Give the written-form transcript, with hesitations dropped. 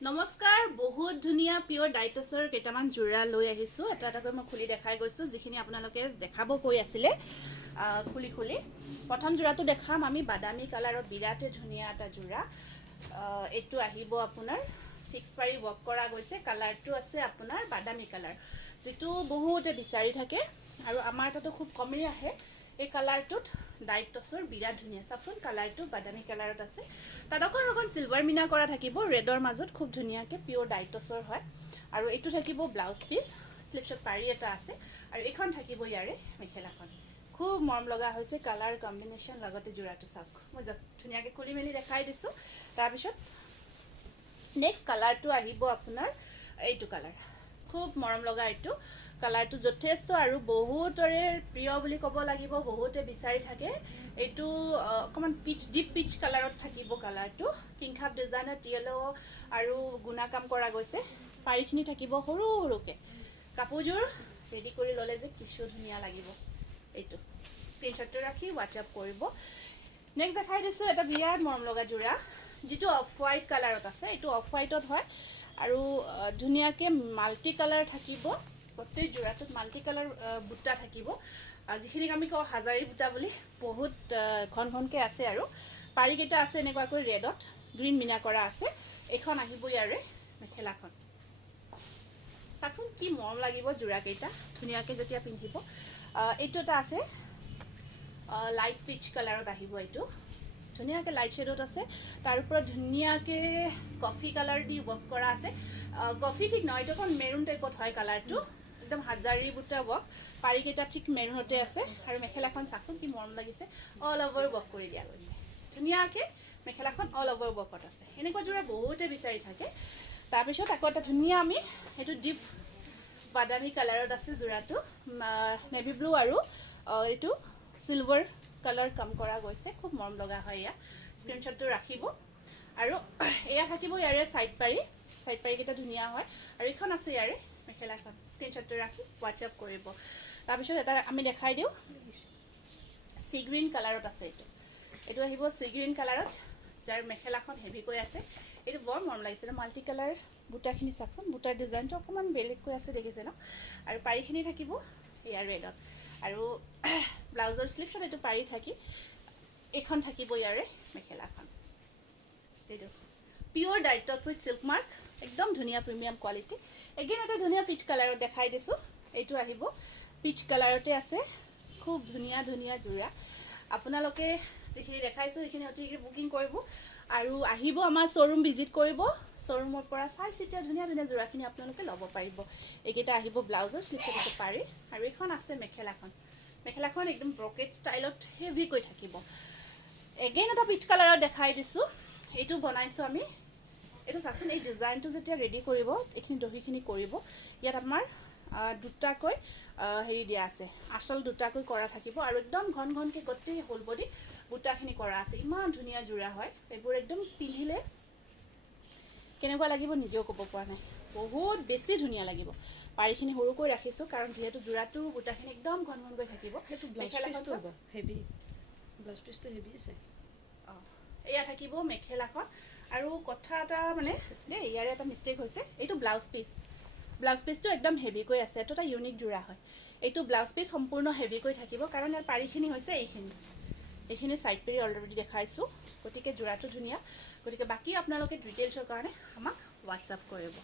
নমস্কাৰ বহুত ধুনিয়া পিওৰ ডাইটছৰ কেইটামান জোৰা লৈ আহিছো এটা এটা মই খুলি দেখাই গৈছো যিখিনি আপোনালোকে দেখাব কৈ আছিলে খুলি খুলি প্ৰথম জোৰাটো দেখাম আমি বাদামী কালাৰত বিৰাটে ধুনিয়া এটা জোৰা এটো আহিব আপোনাৰ ফিক্স পাৰি ওয়াৰ্ক কৰা গৈছে কালাৰটো আছে আপোনাৰ বাদামী কালাৰ যেটো বহুতে বিচাৰি থাকে আৰু আমাৰ তাতো খুব কমেই আহে এই কালাৰটোত ডাইটছৰ বিৰাট ধুনিয়া সাপোন কালাৰটো বাদামী কালাৰত আছে তাদকৰ ৰকম সিলভাৰ মিনা কৰা থাকিব ৰেডৰ মাজত খুব ধুনিয়াকে পিওৰ ডাইটছৰ হয় আৰু এটো থাকিব ব্লাউজ পিস স্লিপশট পাৰি এটা আছে আৰু এখন থাকিব ইয়াৰে মেখেলাখন খুব মৰম লগা হৈছে কালাৰ কম্বিনেশন লগতে জোৰাটো চাওক মই ধুনিয়াকে খুলি মেলি দেখাই দিছো তাৰ পিছত নেক্সট কালাৰটো আহিব আপোনাৰ এইটো কালাৰ খুব মৰম লগা এইটো কালাৰটো যথেষ্ট আৰু বহুতৰে প্ৰিয় বুলি ক'ব লাগিব বহুতে বিচাৰি থাকে এইটো অকমান পিচ ডিপ পিচ কালাৰত থাকিব কালাৰটো কিংখাপ ডিজাইনৰ য়েলো আৰু গুণা কাম কৰা গৈছে পাৰিখিনি থাকিব সৰু সৰুকে কাপোৰজোৰ ৰেডি কৰি ললে যে কিছো ধুনিয়া লাগিব এইটো স্ক্ৰিনশ্বটটো ৰাখি WhatsApp কৰিব নেক্সট দেখাই দিছো এটা বিৰাট মৰম লগা জোৰা যেটো অফ হোৱাইট কালাৰত আছে এইটো অফ হোৱাইটত হয় আৰু ধুনিয়াকে মাল্টি কালাৰ থাকিব প্ৰত্যেক জোৰাটোত মাল্টি কালাৰ বুটা থাকিব যিখিনি আমি কও হাজাৰী বুটা বুলি বহুত ঘন ঘনকে আছে আৰু পাৰি কেটা আছে এনেকুৱা কৰি ৰেডত গ্ৰীন মিনা কৰা আছে এখন আহিব ইয়াৰে মেখেলাখন সাকচোন কি মৰম লাগিব জোৰা কেটা ধুনিয়াকে যেতিয়া পিন্ধিব এইটো এটা আছে লাইট পিচ কালাৰত আহিব এইটো ধুনিয়াকে লাইট শেডত আছে তাৰ ওপৰত ধুনিয়াকে কফি কালাৰ দি ওয়াৰ্ক কৰা আছে কফি ঠিক নহয় এটা কোন মেৰুন টাইপত হয় কালাৰটো একদম হাজাৰী বুটা ওয়াৰ্ক পাৰি কেটা ঠিক মেৰুনতে আছে আৰু মেখেলাখন সাকচোন কি মৰম লাগিছে অল ওভাৰ ওয়াৰ্ক কৰি দিয়া গৈছে ধুনিয়াকে মেখেলাখন অল ওভাৰ ওয়াৰ্কত আছে এনেকুৱা জোৰা বহুতে বিচাৰি থাকে তাৰ পিছত আকৌ এটা ধুনিয়া আমি এটো ডিপ বাদামী কালাৰত আছে জোৰাটো নেভি ব্লু আৰু এটো সিলভাৰ কালাৰ কাম কৰা গৈছে খুব মৰম লগা হয় ইয়া স্ক্ৰিনশ্বটটো ৰাখিব আৰু এয়া থাকিব ইয়াৰে সাইড পাৰি কেটা ধুনিয়া হয় আৰু এখন আছে ইয়াৰে মেখেলাখন স্ক্ৰিনশ্বটটো ৰাখি WhatsApp কৰিব তাৰ পিছত এটা আমি দেখাই দিও সি গ্ৰীন কালাৰত আছে এটো আহিব সি গ্ৰীন কালাৰত যাৰ মেখেলাখন হেভি কৈ আছে এটো বৰ মৰম লাগিছে মাল্টি কালাৰ বুটাখিনি সাকচোন বুটাৰ ডিজাইনটো অকমান বেলেগ কৈ আছে দেখিছে ন আৰু পাৰিখিনি থাকিব ইয়াৰ ৰেডত আৰু ব্লাউজৰ স্লিপশট এটো পাৰি থাকি এখন থাকিব ইয়াৰে মেখেলাখন এইটো pure tights with silk mark একদম ধুনিয়া প্ৰিমিয়াম কোয়ালিটি এগেইন এটা ধুনিয়া পিচ কালাৰত দেখাই দিছো এইটো আহিব পিচ কালাৰতে আছে খুব ধুনিয়া ধুনিয়া জোৰা আপোনালোকে যিখিনি দেখাইছো এইখিনি অতিকে বুকিং কৰিব আৰু আহিব আমাৰ শোৰুম ভিজিট কৰিব শোৰুমৰ পৰা চাই চিটা ধুনিয়া ধুনিয়া জোৰাখিনি আপোনালোকে লব পাৰিব এইকেইটা আহিব ব্লাউজৰ স্লিপশট পাৰি আৰু এখন আছে মেখেলাখন একদম ব্ৰকেট ষ্টাইলত হেভি কৈ থাকিব এগেইন এটা পিচ কালাৰত দেখাই দিছো এইটো বনাইছো আমি এইটো সাকচোন এই ডিজাইনটো যেতিয়া ৰেডি কৰিব এইখিনি দহিখিনি কৰিব ইয়াত আমাৰ দুটাকৈ হেৰি দিয়া আছে আসল দুটাকৈ কৰা থাকিব আৰু একদম ঘন ঘনকে গটে হোল বডি বুটাখিনি কৰা আছে ইমান ধুনিয়া জোৰা হয় এইবোৰ একদম পিন্ধিলে কেনেকুৱা লাগিব নিজেও ক'ব পৰা নাই বহুত বেছি ধুনিয়া লাগিব পাৰিখিনি সৰুকৈ ৰাখিছো কাৰণ যেহেতু জোৰাটো বুটাখিনি একদম ঘন ঘনকৈ থাকিব সেইটো ব্লাউজ পিসটো হ'ব হেভি ব্লাউজ পিসটো হেভি আছে এয়া থাকিব মেখেলাখন আৰু কথা এটা মানে ইয়াৰে এটা মিস্টেক হৈছে এইটো ব্লাউজ পিসটো একদম হেভি কৈ আছে এটা ইউনিক জোৰা হয় এইটো ব্লাউজ পিস সম্পূৰ্ণ হেভি কৈ থাকিব কাৰণ ইয়াৰ পাৰিখিনি হৈছে এইখিনি সাইড পেৰি অলৰেডি দেখাইছো গতিকে জোৰাটো ধুনিয়া গতিকে বাকি আপোনালোকে ডিটেইলছৰ কাৰণে আমাক WhatsApp কৰিব